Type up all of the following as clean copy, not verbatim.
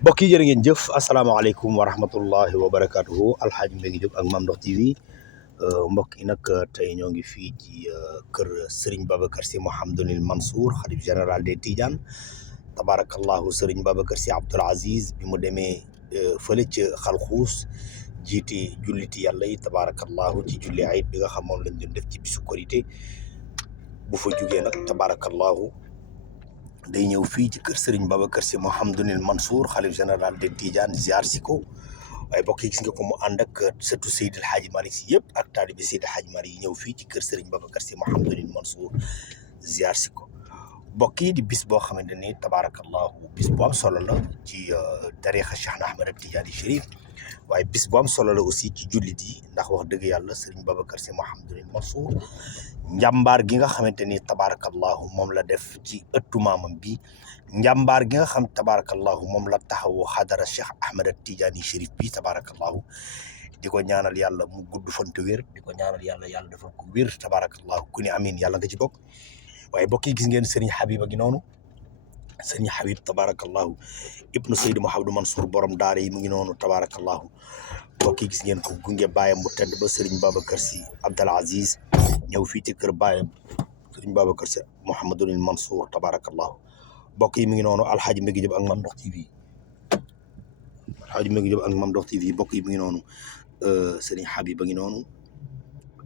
mbokk yi jërë ngeen jëf asalaamaaleykum wa rahmatullahi wa barakaatuhu Alxaaji Mbengue Diop ak Mame Ndokh TV mbokk yi nag tey ñoo ngi fii ci kër Serigne Babacar Sy Mouhamadoul Mansour xalif général des Tidianes tabarakallahu Serigne Babacar Sy Abdoul Aziz bi mu demee fële ca Xalxuus jiite julliti yàlla yi tabarakallahu ci julli ayit bi nga xamoon lañ doon def ci bisu korité bu fa jugee nag tabarakallahu day ñëw fii ci kër Serigne Babacar Sy Mouhamadoul Mansour xalif général des Tidianes ziar si ko waaye mbokk yi gis nga ko mu ànd ak surtout Seydil Hadji Malick Sy yëpp ak taalibe Seydil Hadji Malick yi ñëw fii ci kër Serigne Babacar Sy Mouhamadoul Mansour ziar si ko mbokk yi di bis boo xamante ni tabarakallahu bis bu am solo la ci tarixa Cheikh Ahmed Tidiane Chérif waaye bis bu am solo la aussi ci jullit yi ndax wax dëgg yàlla Serigne Babacar Sy Mouhamadoul Mansour njàmbaar gi nga xamante ni tabarakallahu moom la def ci ëttu maamam bi njàmbaar gi nga xam tabarakallahu moom la taxawu xadara Cheikh Ahmed Tidiane Chérif bi tabarakallahu di ko ñaanal yàlla mu gudd fan te wér di ko ñaanal yàlla defal ko wér tabarakallahu ku ne amin yàlla nga ci bokk waaye mbokk yi gis ngeen Serigne Habib a ngi noonu Serigne Habib tabarakallahu ibnu Seydou Mouhamadou Mansour borom daara yi mu ngi noonu tabarakallahu mbokk yi gis ngeen ko gunge baayam bu tedd ba Serigne Babacar Sy Abdoul Aziz ñëw fii ci kër baayam Serigne Babacar Sy Mouhamadoul Mansour tabarakallahu mbokk yi mi ngi noonu Alxaaji Mbengue Diop ak Mame Ndokh TV Alxaaji Mbengue Diop ak Mame Ndokh TV mbokk yi mi ngi noonu Serigne Habib a ngi noonu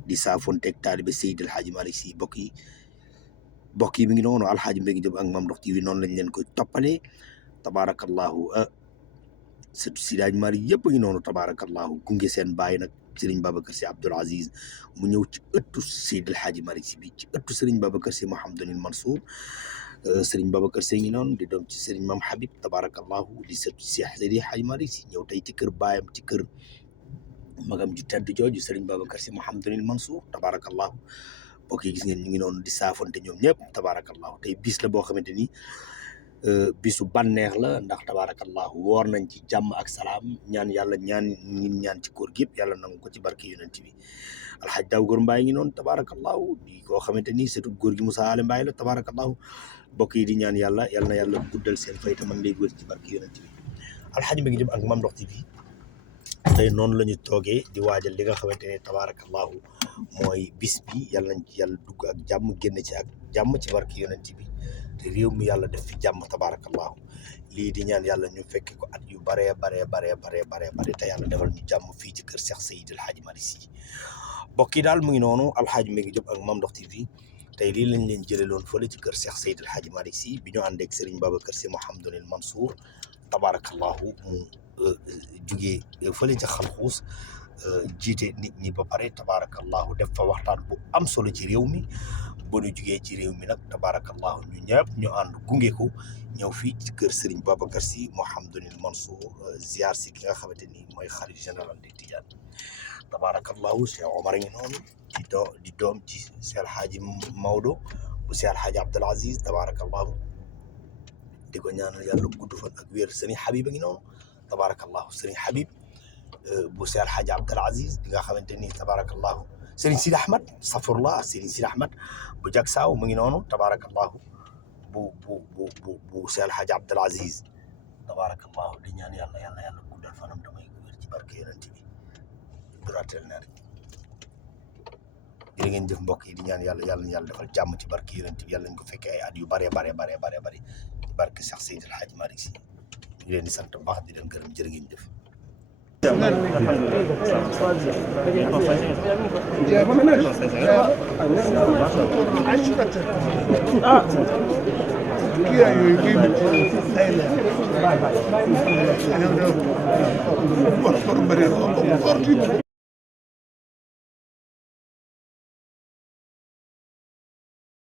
di saafonteeg taalibe Seydil Hadji Malick Sy mbokk yi mi ngi noonu Alxaaji Mbengue Diop ak Mame Ndokh TV noonu lañ leen koy toppalee tabarakallahu surtout Seydi Hadji Malick yëpp a ngi noonu tabarakallahu gunge seen baay nag Serigne Babacar Sy Abdoul Aziz mu ñëw ci ëttu Seydil Hadji Malick Sy bi ci ëttu Serigne Babacar Sy Mouhamadoul Mansour Serigne Babacar Sy ngi noonu di doom ci Serigne Mame Habib tabarakallahu di sëtu Seydi Hadji Malick Sy ñëw tey ci kër baayam ci kër magam ju tedd jooju Serigne Babacar Sy Mouhamadoul Mansour tabarakallahu mbokk yi gis ngeen ñu ngi noonu di saafonte ñoom ñëpp tabarakallahu tey bis la boo xamante ni bisu bànneex la ndax tabarakallahu woor nañ ci jàmm ak salaam ñaan yàlla ñaan ci koor gi yëpp yàlla nangu ko ci barke yonent bi alxaj daaw góor mbaay ngi noonu tabarakallahu di koo xamante ni surtout góor gi Moussa Ale Mbaye la tabarakallahu mbokk yi di ñaan yàlla yal na yàlla guddal seen fay te man lay góor ci barke yonent bi Alxaaji Mbengue Diop ak Mame Ndokh TV tey noonu la ñu toogee di waajal li nga xamante ne tabarakallahu mooy bis bi yàlla nañ ci yàlla dugg ak jàmm génn ci ak jàmm ci barke yonent bi te réew mi yàlla def fi jàmm tabarakallahu lii di ñaan yàlla ñu fekk ko at yu bare te yàlla defal ñu jàmm fii ci kër Cheikh Seydil Hadji Malick Sy mbokk yi daal mu ngi noonu Alxaaji Mbengue Diop ak Mame Ndokh TV tey lii lañ leen jëleloon fële ci kër Cheikh Seydil Hadji Malick Sy bi ñu àndeek Serigne Babacar Sy Mouhamadoul Mansour tabarakallahu mu jugee fële ca Xalxuus jiite nit ñi ba pare tabarakallahu def fa waxtaan bu am solo ci réew mi ba ñu jugee ci réew mi nag tabarakallahu ñu ñëpp ñu ànd gunge ko ñëw fii ci kër Serigne Babacar Sy Mouhamadoul Mansour ziar si ki nga xamante ni mooy xalif général des Tidianes tabarakallahu Cheikh Omar ngi noonu di doom ci Cheikh Alhaji Maodo bu Cheikh Alhaji Abdoul Aziz tabarakallahu di ko ñaanal yàlla gudd fan ak wér Serigne Habib a ngi noonu tabarakallahu Serigne Habib bu Cheikh Alhaji Abdoul Aziz bi nga xamante ni tabarakallahu Serigne Sidi Ahmed safurlah Serigne Sidi Ahmed bu jag saaw mu ngi noonu tabarakallahu bu Cheikh Alhaji Abdoul Aziz tabarakallahu di ñaan yàlla guddal fanam damay ko wér ci barke yonent bi duratel na rek jërë ngeen jëf mbokk yi di ñaan yàlla defal jàmm ci barke yonent bi yàlla ñu ko fekkee ay at yu bare ci barke Cheikh Seydil Hadji Malick Sy ñu leen di sant bu baax di leen gërëm jërë ngeen jëf Kii